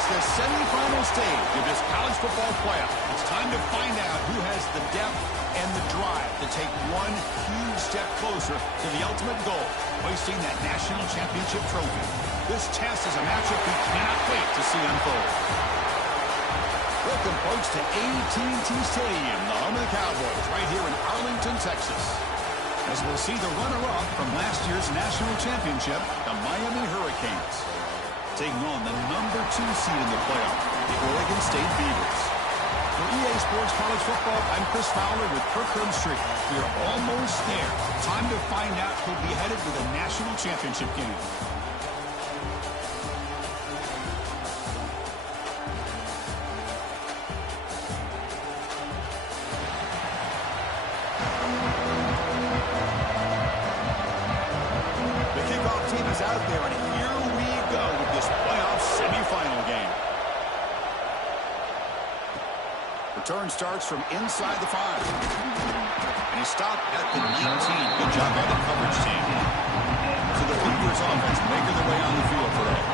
It's the semifinal stage of this college football playoff. It's time to find out who has the depth and the drive to take one huge step closer to the ultimate goal, hoisting that national championship trophy. This test is a matchup we cannot wait to see unfold. Welcome, folks, to AT&T Stadium, the home of the Cowboys, right here in Arlington, Texas. As we'll see the runner-up from last year's national championship, the Miami Hurricanes, taking on the number 2 seed in the playoff, the Oregon State Beavers. For EA Sports College Football, I'm Chris Fowler with Kirk Herbstreit. We are almost there. Time to find out who'll be headed to the national championship game. Out there, and here we go with this playoff semifinal game. Return starts from inside the 5. And he stopped at the 19. Good job by the coverage team. So the Beavers offense making their way on the field today.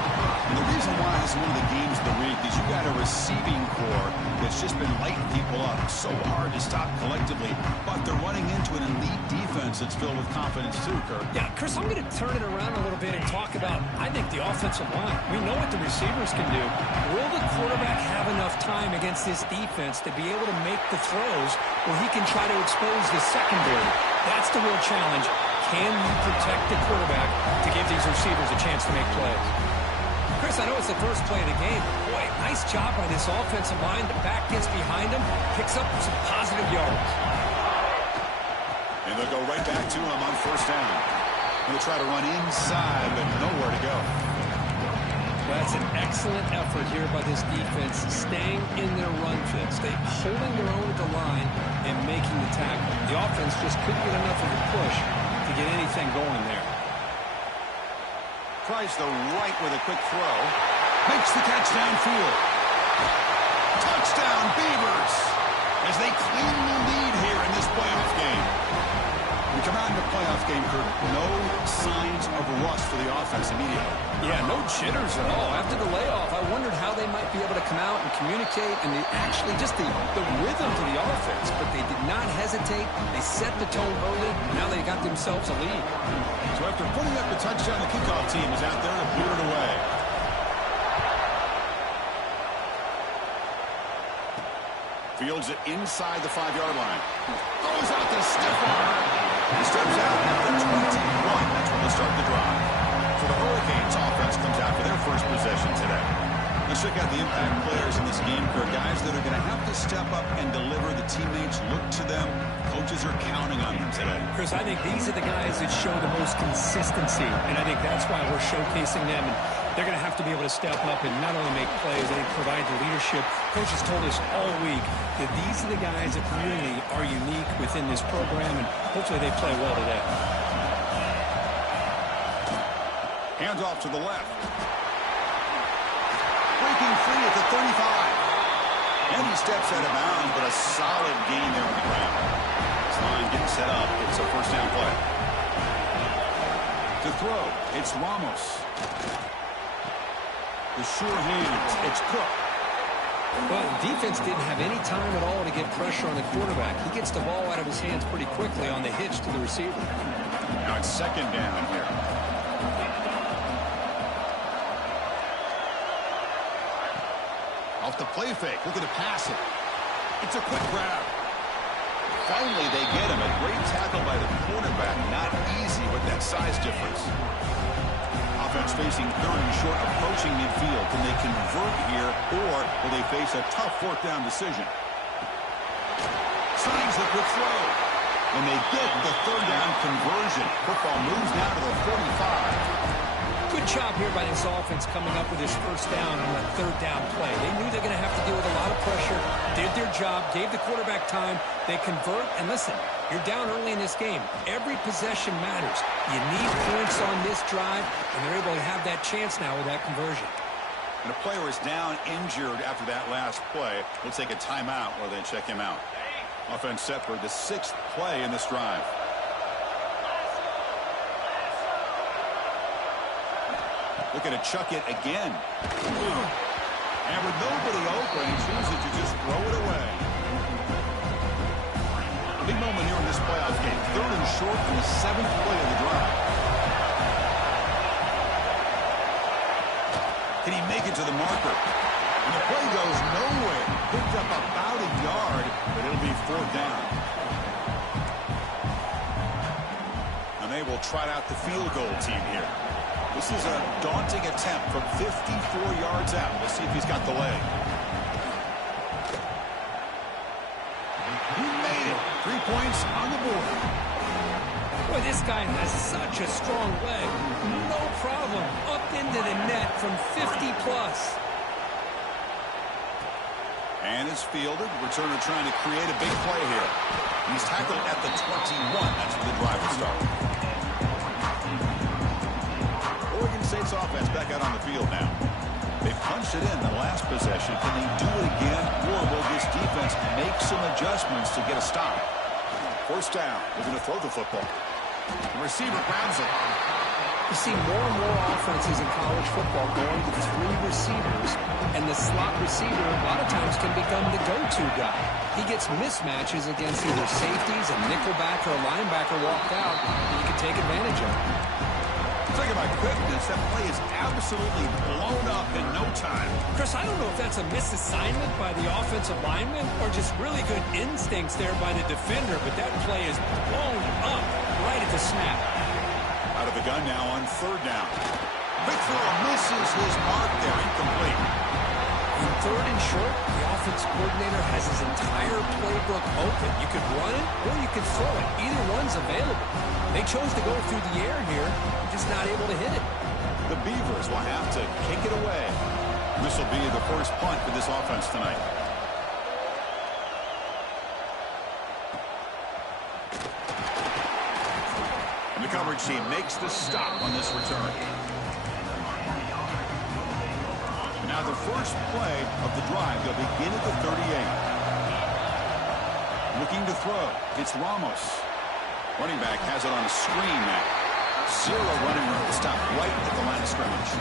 And the reason why this is one of the games of the week is you got a receiving core that's just been lighting people up. So hard to stop collectively, but they're running into an elite defense that's filled with confidence too, Kirk. Yeah, Chris, I'm going to turn it around a little bit and talk about, I think, the offensive line. We know what the receivers can do. Will the quarterback have enough time against this defense to be able to make the throws where he can try to expose the secondary? That's the real challenge. Can you protect the quarterback to give these receivers a chance to make plays? Chris, I know it's the first play of the game. Boy, nice job by this offensive line. The back gets behind him, picks up some positive yards. And they'll go right back to him on first down. They'll try to run inside, but nowhere to go. That's an excellent effort here by this defense, staying in their run fits. They holding their own at the line and making the tackle. The offense just couldn't get enough of a push to get anything going there. Tries the right with a quick throw. Makes the catch downfield. Touchdown, Beavers! As they claim the lead here in this playoff game. We come out in the playoff game, Kirk. No signs of rust for the offense immediately. Yeah, no jitters at all. After the layoff, I wondered how they might be able to come out and communicate and actually just the rhythm to the offense. But they did not hesitate. They set the tone early. Now they got themselves a lead. So after putting up the touchdown, the kickoff team is out there to boot it away. Fields it inside the 5-yard line. Throws out the stiff arm. He steps out at the 21. That's when they'll start the drive. So the Hurricanes offense comes out for their first possession today. Let's check out the impact players in this game, Kirk. Guys that are going to have to step up and deliver. The teammates look to them. Coaches are counting on them today. Chris, I think these are the guys that show the most consistency, and I think that's why we're showcasing them. And they're going to have to be able to step up and not only make plays, I think provide the leadership. Coaches told us all week that these are the guys that really are unique within this program, and hopefully they play well today. Hands off to the left. Breaking free at the 35. And he steps out of bounds, but a solid gain there on the ground. This line getting set up. It's a first down play. To throw, it's Ramos. The sure hands, it's Cook. Well, the defense didn't have any time at all to get pressure on the quarterback. He gets the ball out of his hands pretty quickly on the hitch to the receiver. Now it's second down here. Off the play fake, looking to pass it. It's a quick grab. Finally, they get him. A great tackle by the quarterback. Not easy with that size difference. Offense facing third and short, approaching midfield. Can they convert here, or will they face a tough fourth down decision? Signs the quick throw. And they get the third down conversion. Football moves now to the 45. Good job here by this offense coming up with his first down on that third down play. They knew they're going to have to deal with a lot of pressure, did their job, gave the quarterback time. They convert, and listen, you're down early in this game. Every possession matters. You need points on this drive, and they're able to have that chance now with that conversion. And a player is down injured after that last play. We'll take a timeout while they check him out. Offense set for the 6th play in this drive. Looking to chuck it again. And with nobody open, he chooses to just throw it away. Big moment here in this playoff game. 3rd and short in the 7th play of the drive. Can he make it to the marker? And the play goes nowhere. Picked up about a yard, but it'll be 4th down. And they will trot out the field goal team here. This is a daunting attempt from 54 yards out. We'll see if he's got the leg. He made it. 3 points on the board. Boy, this guy has such a strong leg. No problem. Up into the net from 50-plus. And it's fielded. Returner trying to create a big play here. He's tackled at the 21. That's where the drive will start. Oregon State's offense back out on the field now. They've punched it in the last possession. Can they do it again? Or will this defense make some adjustments to get a stop? 1st down. They're going to throw the football. The receiver grabs it. You see more and more offenses in college football going to 3 receivers, and the slot receiver a lot of times can become the go-to guy. He gets mismatches against either safeties, a nickelback, or a linebacker walked out, and you can take advantage of it. Think about quickness. That play is absolutely blown up in no time. Chris, I don't know if that's a misassignment by the offensive lineman or just really good instincts there by the defender, but that play is blown up right at the snap. Out of the gun now on 3rd down. Big throw misses his mark there, incomplete. In 3rd and short, the offense coordinator has his entire playbook open. You could run it or you could throw it. Either one's available. They chose to go through the air here, just not able to hit it. The Beavers will have to kick it away. This will be the first punt for this offense tonight. And the coverage team makes the stop on this return. Now the first play of the drive, they'll begin at the 38. Looking to throw. It's Ramos. Running back has it on a screen now. 0 running room to stop right at the line of scrimmage.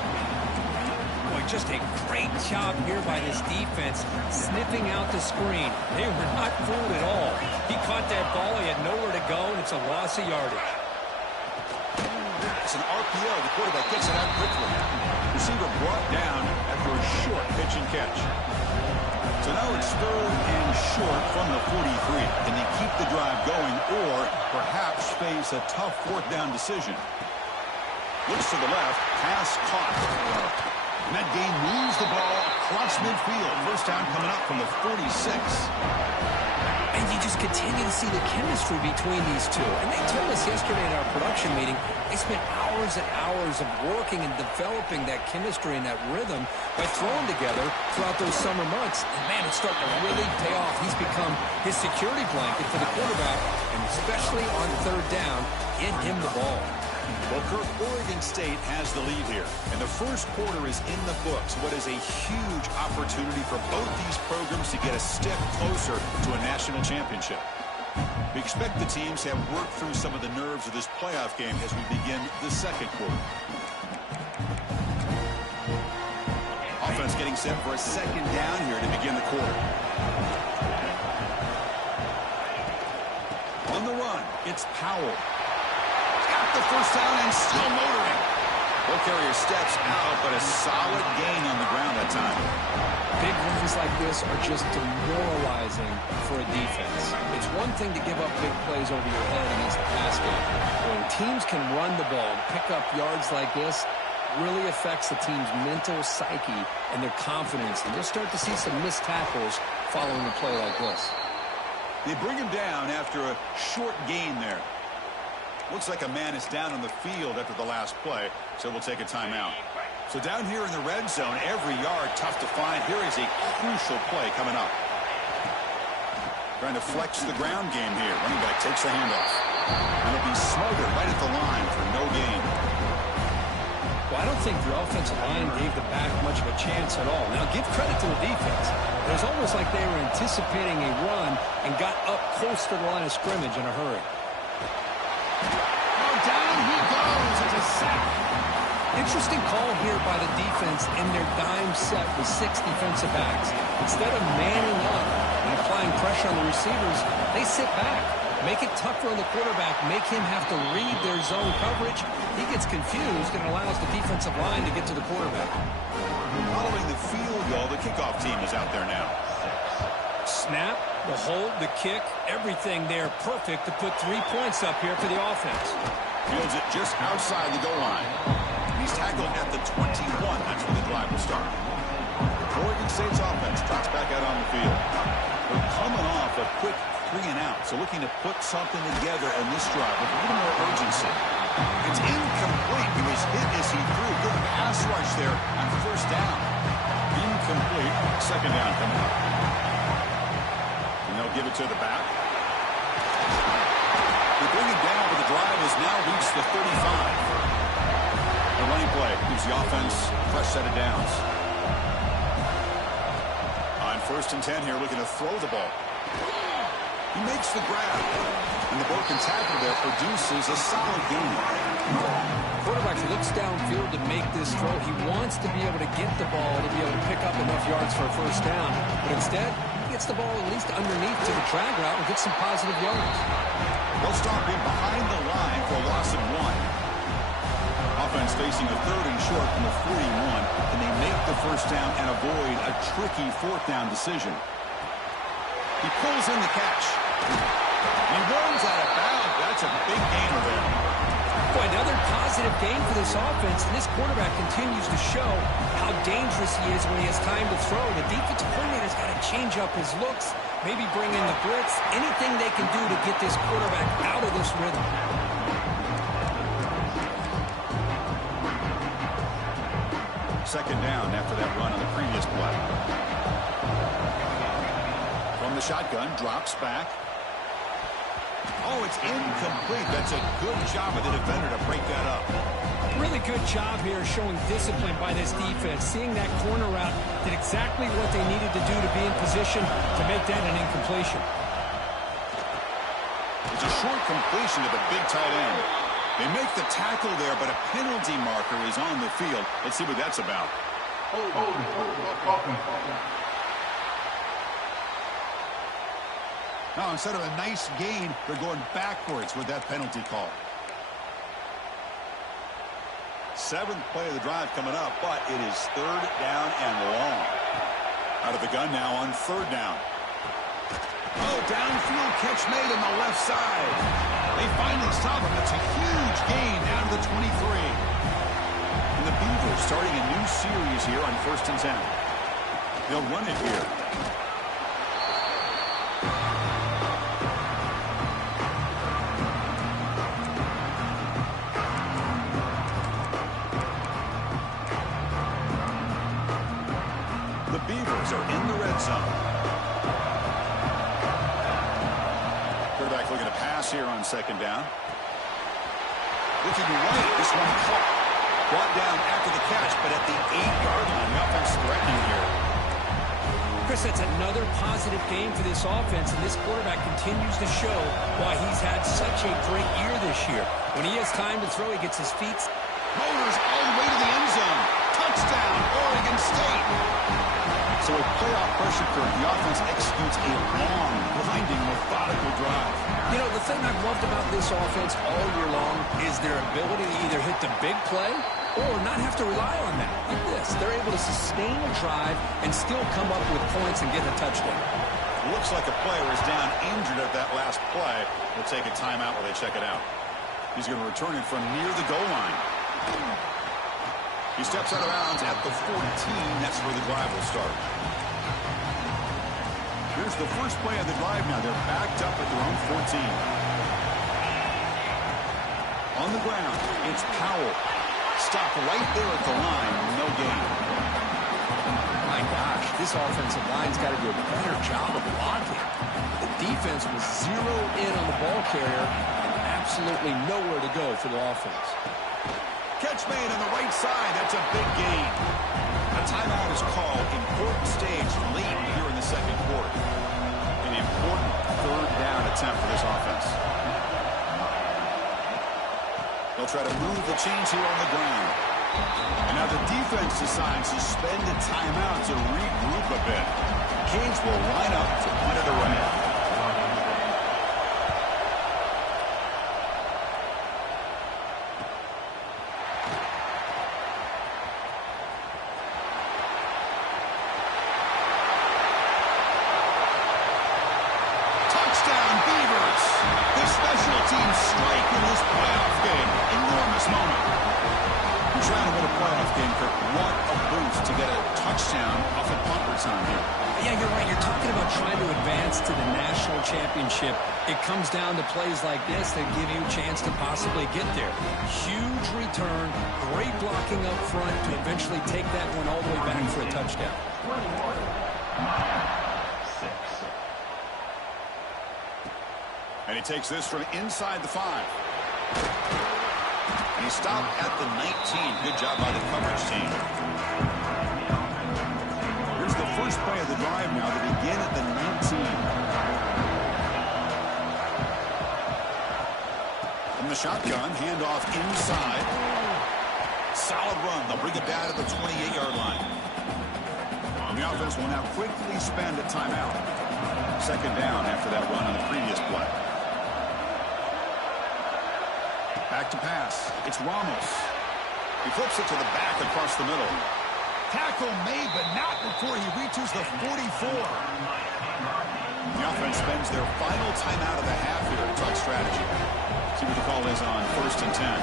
Boy, just a great job here by this defense, sniffing out the screen. They were not fooled at all. He caught that ball, he had nowhere to go, and it's a loss of yardage. It's an RPO. The quarterback gets it out quickly. Receiver brought down after a short pitch and catch. So now it's 3rd and short from the 43. Can they keep the drive going or perhaps face a tough 4th down decision? Looks to the left. Pass caught. And that game moves the ball across midfield. 1st down coming up from the 46. And you just continue to see the chemistry between these two. And they told us yesterday in our production meeting, they spent hours and hours of working and developing that chemistry and that rhythm by throwing together throughout those summer months. And, man, it's starting to really pay off. He's become his security blanket for the quarterback, and especially on 3rd down, get him the ball. Well, Kirk, Oregon State has the lead here, and the first quarter is in the books. What is a huge opportunity for both these programs to get a step closer to a national championship. We expect the teams to have worked through some of the nerves of this playoff game as we begin the 2nd quarter. Offense getting set for a 2nd down here to begin the quarter. On the run, it's Powell. Got the 1st down and still motoring. Ball carrier steps out, but a solid gain on the ground that time. Big runs like this are just demoralizing for a defense. It's one thing to give up big plays over your head against the pass game. When teams can run the ball and pick up yards like this, really affects the team's mental psyche and their confidence. And you'll start to see some missed tackles following a play like this. They bring him down after a short gain there. Looks like a man is down on the field after the last play, so we'll take a timeout. So down here in the red zone, every yard tough to find. Here is a crucial play coming up. Trying to flex the ground game here. Running back takes the handoff. And it'll be smothered right at the line for no gain. Well, I don't think the offensive line gave the back much of a chance at all. Now, give credit to the defense. It was almost like they were anticipating a run and got up close to the line of scrimmage in a hurry. Oh, down he goes. It's a sack. Interesting call here by the defense in their dime set with 6 defensive backs. Instead of manning up and applying pressure on the receivers, they sit back, make it tougher on the quarterback, make him have to read their zone coverage. He gets confused and allows the defensive line to get to the quarterback. Following the field goal, the kickoff team is out there now. Snap, the hold, the kick, everything there perfect to put 3 points up here for the offense. Fields it just outside the goal line. He's tackled at the 21. That's where the drive will start. Oregon State's offense drops back out on the field. They're coming off a quick 3 and out, so looking to put something together in this drive with a little more urgency. It's incomplete. He was hit as he threw. Good pass rush there on first down. Incomplete. Second down coming up. And they'll give it to the back. They bring it down, but the drive has now reached the 35. The running play gives the offense a fresh set of downs. On 1st and 10 here, looking to throw the ball. He makes the grab, and the broken tackle there produces a solid gain. Quarterback looks downfield to make this throw. He wants to be able to get the ball to be able to pick up enough yards for a first down, but instead, he gets the ball at least underneath to the drag route and gets some positive yards. They'll start in behind the line for a loss of 1. Offense facing a 3rd and short from the 41. Can they make the first down and avoid a tricky 4th down decision? He pulls in the catch. He runs out of bounds. That's a big gainer there. Boy, another positive gain for this offense, and this quarterback continues to show how dangerous he is when he has time to throw. The defensive coordinator's got to change up his looks, maybe bring in the blitz, anything they can do to get this quarterback out of this rhythm. Second down after that run on the previous play. From the shotgun, drops back. Oh, it's incomplete. That's a good job of the defender to break that up. Really good job here showing discipline by this defense. Seeing that corner route did exactly what they needed to do to be in position to make that an incompletion. It's a short completion to the big tight end. They make the tackle there, but a penalty marker is on the field. Let's see what that's about. Now, instead of a nice gain, they're going backwards with that penalty call. 7th play of the drive coming up, but it is 3rd down and long. Out of the gun now on 3rd down. Oh, downfield catch made on the left side. They finally stop him. It's a huge gain down to the 23. And the Beavers starting a new series here on 1st and 10. They'll run it here. The Beavers are in the red zone. Quarterback looking to pass here on 2nd down. Looking right. This one caught. Brought down after the catch, but at the 8-yard line. The offense threatening here. Chris, that's another positive game for this offense, and this quarterback continues to show why he's had such a great year this year. When he has time to throw, he gets his feet. Motors all the way to the end zone. Touchdown, Oregon State. So with playoff pressure curve, the offense executes a long, grinding, methodical drive. You know, the thing I've loved about this offense all year long is their ability to either hit the big play or not have to rely on that. Like this, they're able to sustain a drive and still come up with points and get a touchdown. Looks like a player is down injured at that last play. We'll take a timeout while they check it out. He's going to return it from near the goal line. He steps out of bounds at the 14. That's where the drive will start. Here's the first play of the drive now. They're backed up at their own 14. On the ground, it's Powell. Stopped right there at the line. No gain. My gosh, this offensive line's got to do a better job of blocking. The defense was zeroed in on the ball carrier and absolutely nowhere to go for the offense. Catch made on the right side. That's a big gain. A timeout is called. Important stage late here in the second quarter. An important 3rd down attempt for this offense. They'll try to move the chains here on the ground. And now the defense decides to spend a timeout to regroup a bit. Kings will line up to punt it away. It comes down to plays like this that give you a chance to possibly get there. Huge return, great blocking up front to eventually take that one all the way back for a touchdown. And he takes this from inside the 5. And he stopped at the 19. Good job by the coverage team. Here's the first play of the drive now to begin at the 19. From the shotgun, handoff inside. Solid run. They'll bring it down to the 28-yard line. And the offense will now quickly spend a timeout. Second down after that run on the previous play. Back to pass. It's Ramos. He flips it to the back across the middle. Tackle made, but not before he reaches the 44. The offense spends their final timeout of the half here. Tough strategy. See what the call is on 1st and 10.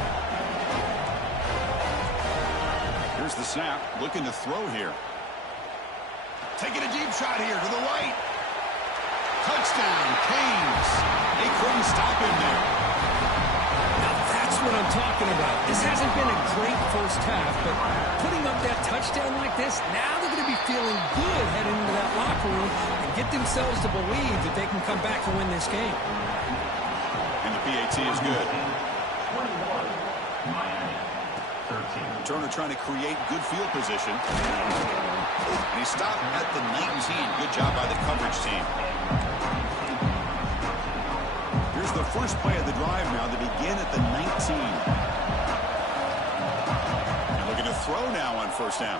Here's the snap. Looking to throw here. Taking a deep shot here to the right. Touchdown, Canes. They couldn't stop him there. Now that's what I'm talking about. This hasn't been a great first half, but putting up that touchdown like this, now they're going to be feeling good heading into that locker room and get themselves to believe that they can come back and win this game. PAT is good. Turner trying to create good field position. And he stopped at the 19. Good job by the coverage team. Here's the first play of the drive now to begin at the 19. And looking to throw now on 1st down.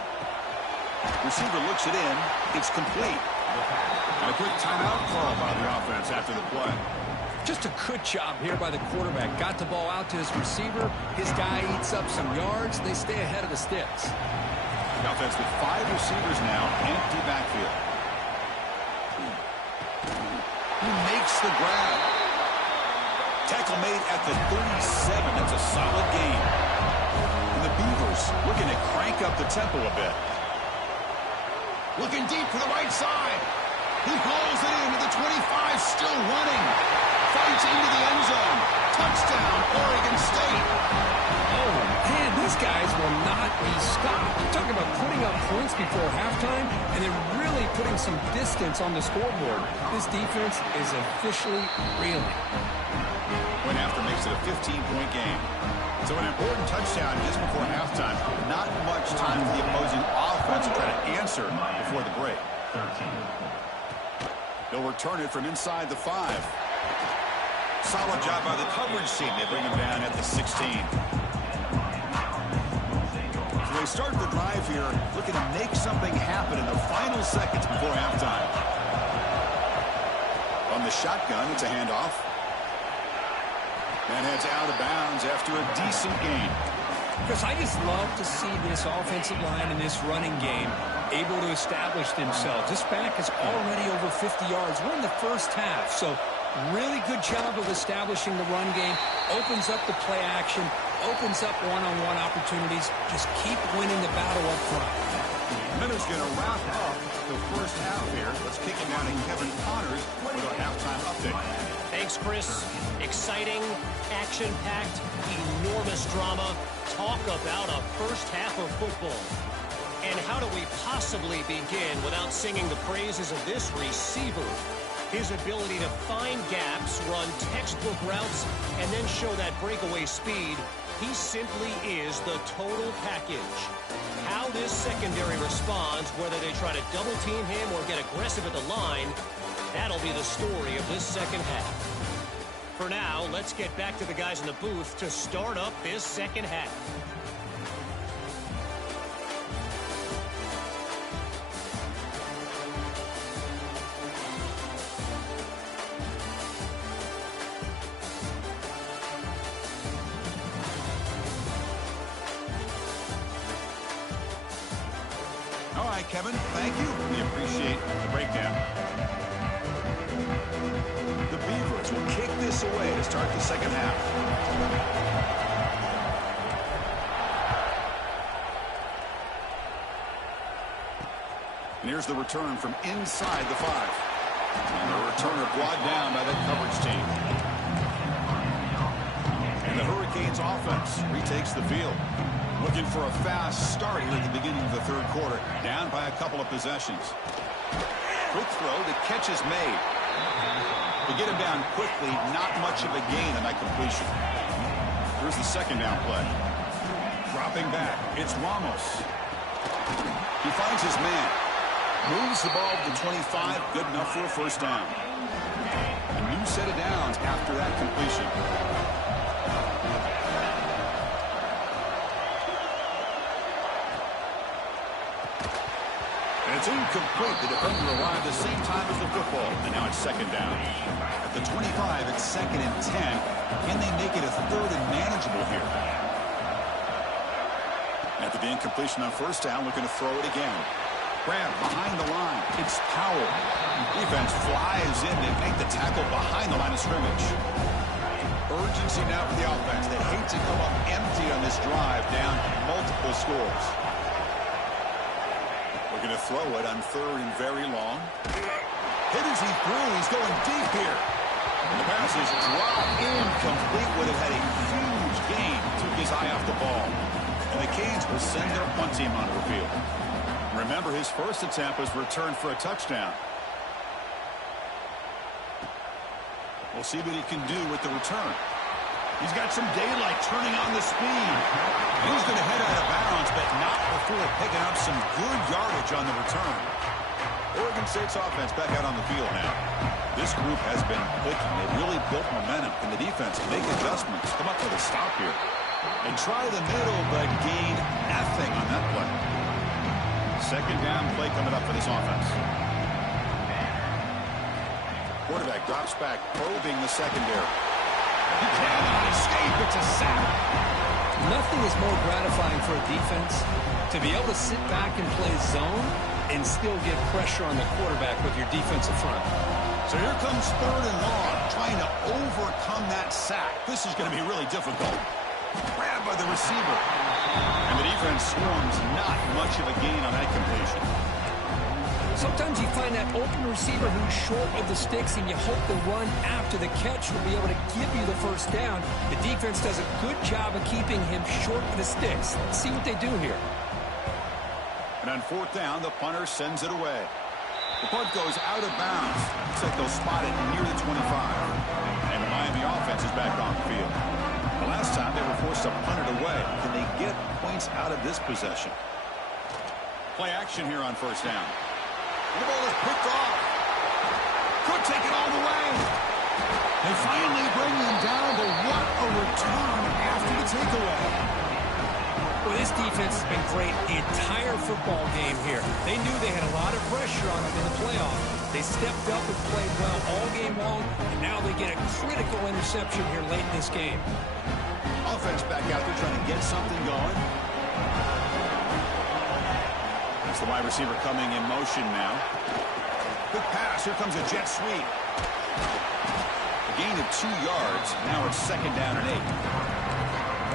Receiver looks it in. It's complete. And a quick timeout call by the offense after the play. Just a good job here by the quarterback. Got the ball out to his receiver. His guy eats up some yards. They stay ahead of the sticks. The offense with 5 receivers now. Empty backfield. He makes the grab. Tackle made at the 37. That's a solid gain. And the Beavers looking to crank up the tempo a bit. Looking deep for the right side. He hauls it into the 25. Still running. Fights into the end zone. Touchdown, Oregon State. Oh, man, these guys will not be stopped. You're talking about putting up points before halftime and then really putting some distance on the scoreboard. This defense is officially reeling. Point after makes it a 15-point game. So an important touchdown just before halftime. Not much time for the opposing offense to try to answer before the break. They'll return it from inside the 5. Solid job by the coverage team. They bring him down at the 16. So they start the drive here, looking to make something happen in the final seconds before halftime. On the shotgun, it's a handoff. And heads out of bounds after a decent gain. Chris, I just love to see this offensive line and this running game able to establish themselves. This back is already over 50 yards. We're in the first half, so really good job of establishing the run game. Opens up the play action, opens up one-on-one opportunities. Just keep winning the battle up front. Miller's going to wrap up the first half here. Let's kick it down to Kevin Connors with our halftime update. Thanks, Chris. Exciting, action-packed, enormous drama. Talk about a first half of football. And how do we possibly begin without singing the praises of this receiver? His ability to find gaps, run textbook routes, and then show that breakaway speed. He simply is the total package. How this secondary responds, whether they try to double team him or get aggressive at the line, that'll be the story of this second half. For now, let's get back to the guys in the booth to start up this second half. All right, Kevin, thank you. We appreciate the breakdown. The Beavers will kick this away to start the second half. And here's the return from inside the 5. And the returner brought down by the coverage team. And the Hurricanes offense retakes the field. Looking for a fast start here at the beginning of the third quarter. Down by a couple of possessions. Quick throw, the catch is made. To get him down quickly, not much of a gain on that completion. Here's the second down play. Dropping back, it's Ramos. He finds his man. Moves the ball to the 25, good enough for a first down. A new set of downs after that completion. And it's incomplete. The defender arrived the same time as the football. And now it's second down. At the 25, it's 2nd and 10. Can they make it a 3rd and manageable here? After the incompletion on first down, looking to throw it again. Grab behind the line. It's Powell. Defense flies in and make the tackle behind the line of scrimmage. Urgency now for the offense. They hate to come up empty on this drive, down multiple scores. We're going to throw it on 3rd and very long. Hit as he threw. He's going deep here. And the pass is dropped incomplete. Would have had a huge gain. Took his eye off the ball. And the Canes will send their punt team onto the field. Remember, his first attempt was returned for a touchdown. We'll see what he can do with the return. He's got some daylight turning on the speed. He's going to head out of bounds, but not before picking up some good yardage on the return. Oregon State's offense back out on the field now. This group has been clicking. They've really built momentum, and the defense make adjustments. Come up with a stop here. And try the middle, but gain nothing on that play. Second down play coming up for this offense. Quarterback drops back, probing the secondary. He cannot escape. It's a sack. Nothing is more gratifying for a defense to be able to sit back and play zone and still get pressure on the quarterback with your defensive front. So here comes 3rd and long, trying to overcome that sack. This is going to be really difficult. Grabbed by the receiver. And the defense swarms, not much of a gain on that completion. Sometimes you find that open receiver who's short of the sticks, and you hope the run after the catch will be able to give you the first down. The defense does a good job of keeping him short of the sticks. Let's see what they do here. And on 4th down, the punter sends it away. The punt goes out of bounds. Looks like they'll spot it near the 25. And the Miami offense is back on the field. The last time they were forced to punt it away. Can they get points out of this possession? Play action here on first down. The ball is picked off. Could take it all the way. They finally bring him down, but what a return after the takeaway. Well, this defense has been great the entire football game here. They knew they had a lot of pressure on them in the playoff. They stepped up and played well all game long, and now they get a critical interception here late in this game. Offense back out there trying to get something going. That's the wide receiver coming in motion now. Quick pass. Here comes a jet sweep. A gain of 2 yards. Now it's 2nd down and 8.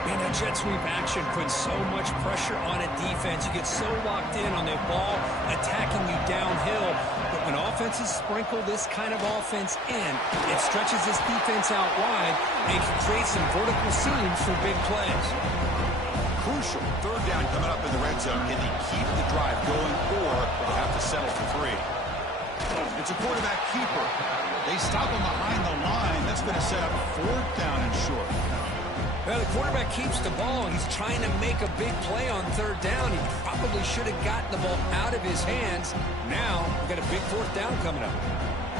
Man, that jet sweep action puts so much pressure on a defense. You get so locked in on the ball attacking you downhill. But when offenses sprinkle this kind of offense in, it stretches this defense out wide and can create some vertical seams for big plays. Crucial 3rd down coming up in the red zone. Can they keep the drive going, or will they have to settle for 3? It's a quarterback keeper. They stop him behind the line. That's going to set up 4th down and short. Well, the quarterback keeps the ball. He's trying to make a big play on 3rd down. He probably should have gotten the ball out of his hands. Now, we've got a big 4th down coming up.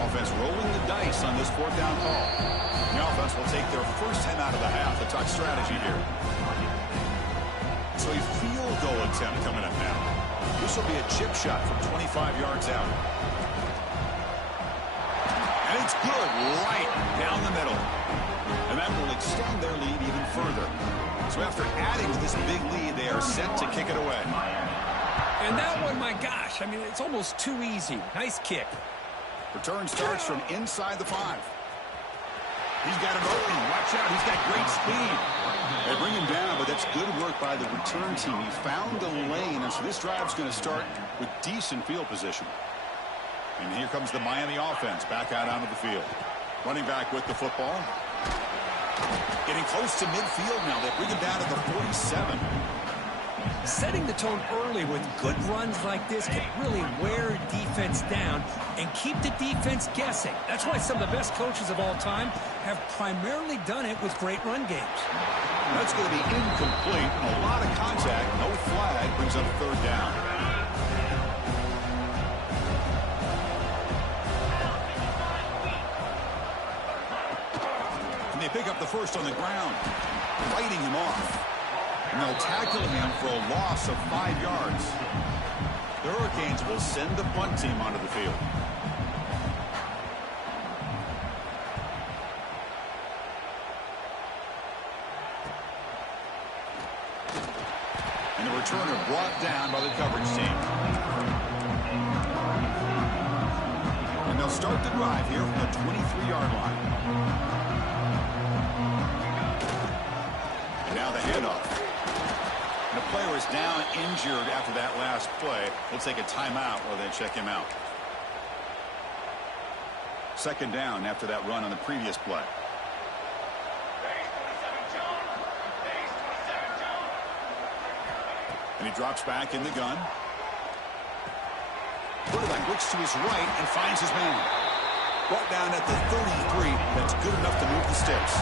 Offense rolling the dice on this 4th down call. The offense will take their first 10 out of the half. The touch strategy here. So a field goal attempt coming up now. This will be a chip shot from 25 yards out. And it's good right down the middle. And that will extend their lead even further. So after adding to this big lead, they are set to kick it away. And that one, my gosh, I mean, it's almost too easy. Nice kick. Return starts from inside the 5. He's got an opening. Watch out. He's got great speed. They bring him down, but that's good work by the return team. He found the lane, and so this drive's going to start with decent field position. And here comes the Miami offense back out onto the field. Running back with the football. Getting close to midfield now. They bring him down to the 47. Setting the tone early with good runs like this can really wear a defense down and keep the defense guessing. That's why some of the best coaches of all time have primarily done it with great run games. That's going to be incomplete. A lot of contact. No flag. Brings up 3rd down. And they pick up the first on the ground, fighting him off. And they'll tackle him for a loss of 5 yards. The Hurricanes will send the punt team onto the field. And the returner brought down by the coverage team. And they'll start the drive here from the 23-yard line. And now the handoff. The player is down injured after that last play. We'll take a timeout while they check him out. 2nd down after that run on the previous play. And he drops back in the gun. Quarterback looks to his right and finds his man. Brought down at the 33. That's good enough to move the sticks.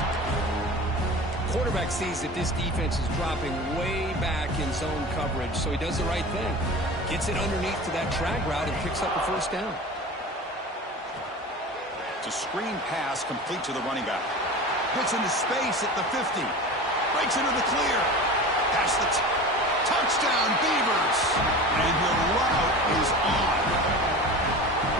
Quarterback sees that this defense is dropping way back in zone coverage, so he does the right thing. Gets it underneath to that drag route and picks up the 1st down. It's a screen pass complete to the running back. Gets into space at the 50. Breaks into the clear. Past the touchdown, Beavers. And the route is on.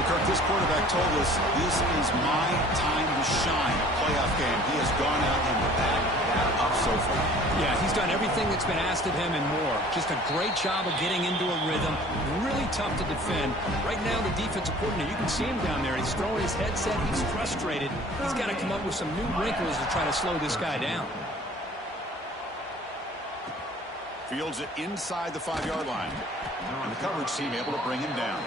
Kirk, this quarterback told us this is my time to shine. A playoff game. He has gone out and backed that up so far. Yeah, he's done everything that's been asked of him and more. Just a great job of getting into a rhythm. Really tough to defend. Right now, the defensive coordinator, you can see him down there. He's throwing his headset. He's frustrated. He's got to come up with some new wrinkles to try to slow this guy down. Fields it inside the 5-yard line. And the coverage team able to bring him down.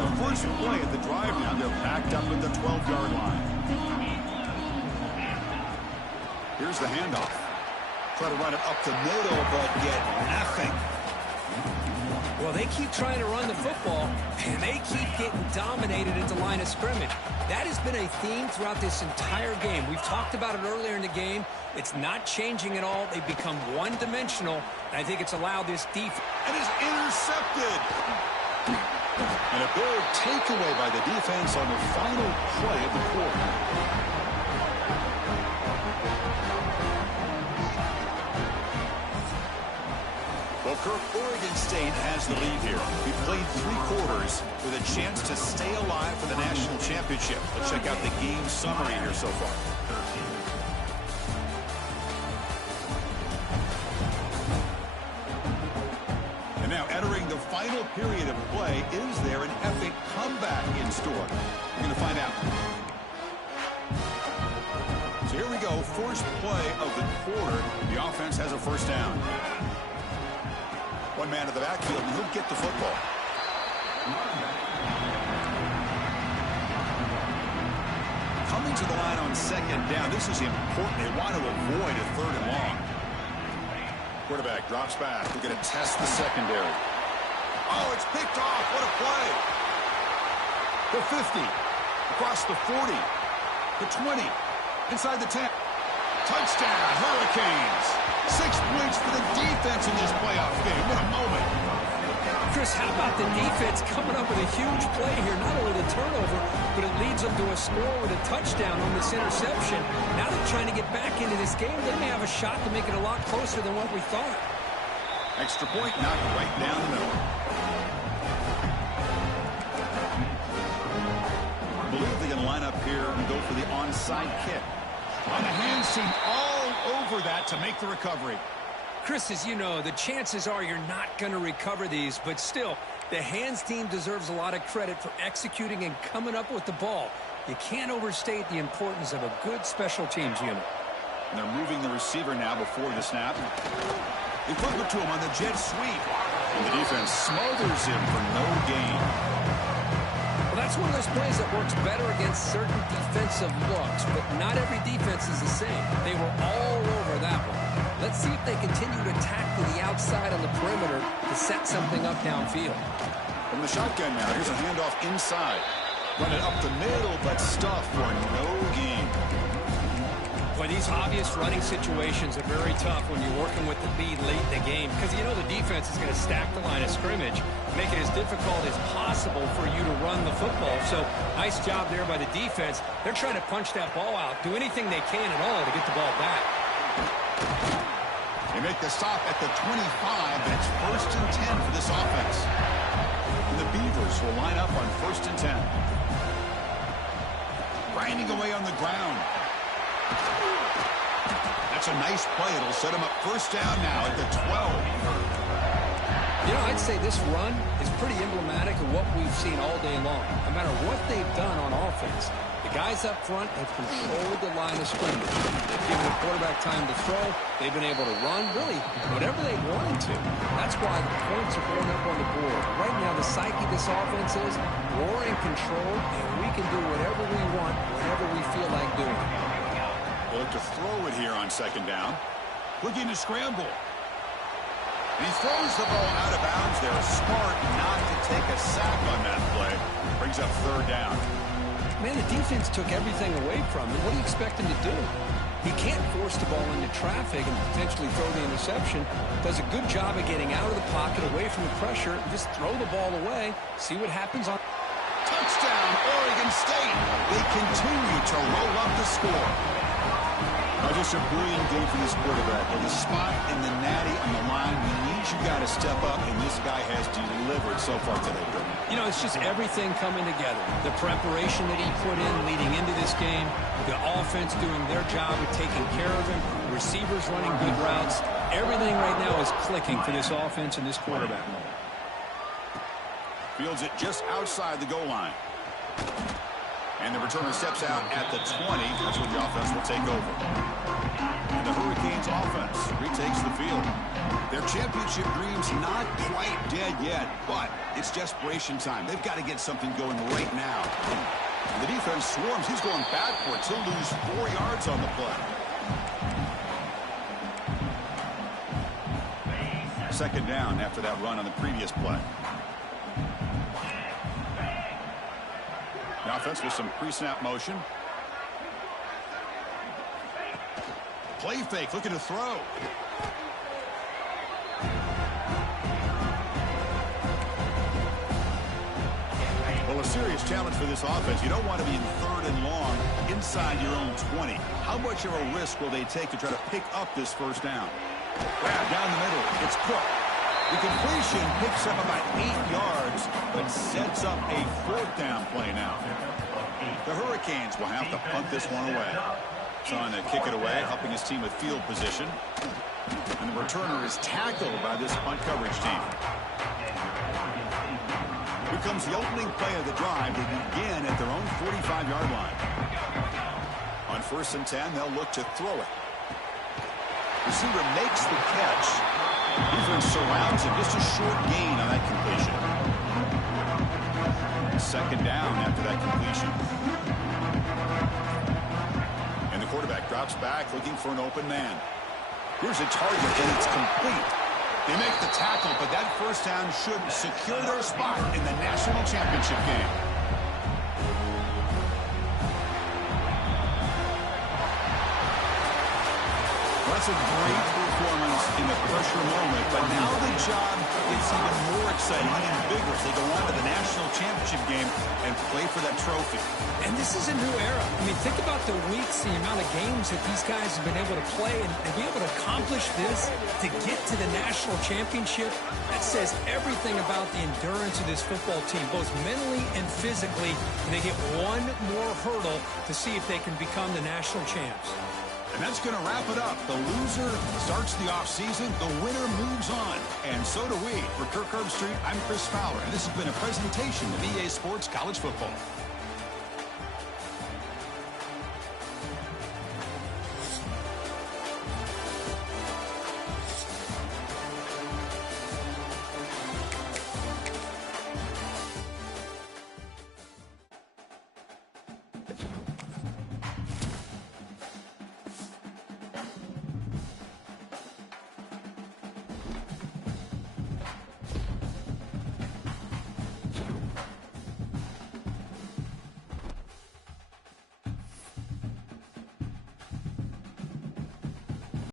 The first play of the drive now, they're backed up at the 12-yard line. Here's the handoff. Try to run it up the middle, but get nothing. Well, they keep trying to run the football, and they keep getting dominated at the line of scrimmage. That has been a theme throughout this entire game. We've talked about it earlier in the game. It's not changing at all. They've become one-dimensional, and I think it's allowed this defense. And is intercepted. And a big takeaway by the defense on the final play of the quarter. Well, Kirk, Oregon State has the lead here. We played 3 quarters with a chance to stay alive for the national championship. Let's check out the game summary here so far. And now entering the final period of play, is there an epic comeback in store? We're going to find out. So here we go, first play of the quarter. The offense has a first down. One man in the backfield, and he'll get the football. Coming to the line on second down. This is important. They want to avoid a 3rd and long. Quarterback drops back. They're going to test the secondary. Oh, it's picked off. What a play. The 50. Across the 40. The 20. Inside the 10. Touchdown, Hurricanes. 6 points for the defense in this playoff game. What a moment. Chris, how about the defense coming up with a huge play here? Not only the turnover, but it leads them to a score with a touchdown on this interception. Now they're trying to get back into this game. They may have a shot to make it a lot closer than what we thought. Extra point knocked right down the middle. I believe they're going to line up here and go for the onside kick. On the hands team all over that to make the recovery. Chris, as you know, the chances are you're not going to recover these, but still, the hands team deserves a lot of credit for executing and coming up with the ball. You can't overstate the importance of a good special teams unit. And they're moving the receiver now before the snap. They flip it to him on the jet sweep. And the defense smothers him for no gain. Well, that's one of those plays that works better against certain defensive looks, but not every defense is the same. They were all over that one. Let's see if they continue to attack to the outside on the perimeter to set something up downfield. From the shotgun now, here's a handoff inside. Run it up the middle, but stuffed for no gain. Boy, these obvious running situations are very tough when you're working with the lead late in the game because you know the defense is going to stack the line of scrimmage, make it as difficult as possible for you to run the football. So, nice job there by the defense. They're trying to punch that ball out, do anything they can at all to get the ball back. They make the stop at the 25, but it's 1st and 10 for this offense. And the Beavers will line up on 1st and 10. Grinding away on the ground. That's a nice play. It'll set him up 1st down now at the 12. You know, I'd say this run is pretty emblematic of what we've seen all day long. No matter what they've done on offense, the guys up front have controlled the line of scrimmage. They've given the quarterback time to throw. They've been able to run, really, whatever they wanted to. That's why the points are going up on the board. Right now, the psyche of this offense is we're in control, and we can do whatever we want, whenever we feel like doing it. They look to throw it here on 2nd down. Looking to scramble. And he throws the ball out of bounds there. Smart not to take a sack on that play. Brings up 3rd down. Man, the defense took everything away from him. What do you expect him to do? He can't force the ball into traffic and potentially throw the interception. Does a good job of getting out of the pocket, away from the pressure, and just throw the ball away. See what happens on... Touchdown, Oregon State. They continue to roll up the score. Now just a brilliant game for this quarterback. With the spot and the natty on the line, we need you guys to step up, and this guy has delivered so far today. You know, it's just everything coming together. The preparation that he put in leading into this game, the offense doing their job of taking care of him, receivers running good routes. Everything right now is clicking for this offense and this quarterback. Fields it just outside the goal line. And the returner steps out at the 20. That's where the offense will take over. And the Hurricanes offense retakes the field. Their championship dreams not quite dead yet, but it's desperation time. They've got to get something going right now. And the defense swarms. He's going backwards. He'll lose 4 yards on the play. 2nd down after that run on the previous play. The offense with some pre-snap motion. Play fake, looking to throw. Well, a serious challenge for this offense. You don't want to be in 3rd and long inside your own 20. How much of a risk will they take to try to pick up this 1st down? Grab down the middle. It's Cook. The completion picks up about 8 yards, but sets up a 4th down play now. The Hurricanes will have to punt this one away. Trying to kick it away, helping his team with field position. And the returner is tackled by this punt coverage team. Here comes the opening play of the drive. They begin at their own 45-yard line. On 1st and 10, they'll look to throw it. Receiver makes the catch. Defense surrounds him. Just a short gain on that completion. 2nd down after that completion. And the quarterback drops back looking for an open man. Here's a target, and it's complete. They make the tackle, but that 1st down should secure their spot in the national championship game. That's a great performance in the pressure moment, but now the job gets even more exciting, even bigger as they go on to the national championship game and play for that trophy. And this is a new era. I mean, think about the weeks, the amount of games that these guys have been able to play and be able to accomplish this to get to the national championship. That says everything about the endurance of this football team, both mentally and physically. And they get one more hurdle to see if they can become the national champs. And that's going to wrap it up. The loser starts the offseason. The winner moves on. And so do we. For Kirk Herbstreit, I'm Chris Fowler. And this has been a presentation of EA Sports College Football.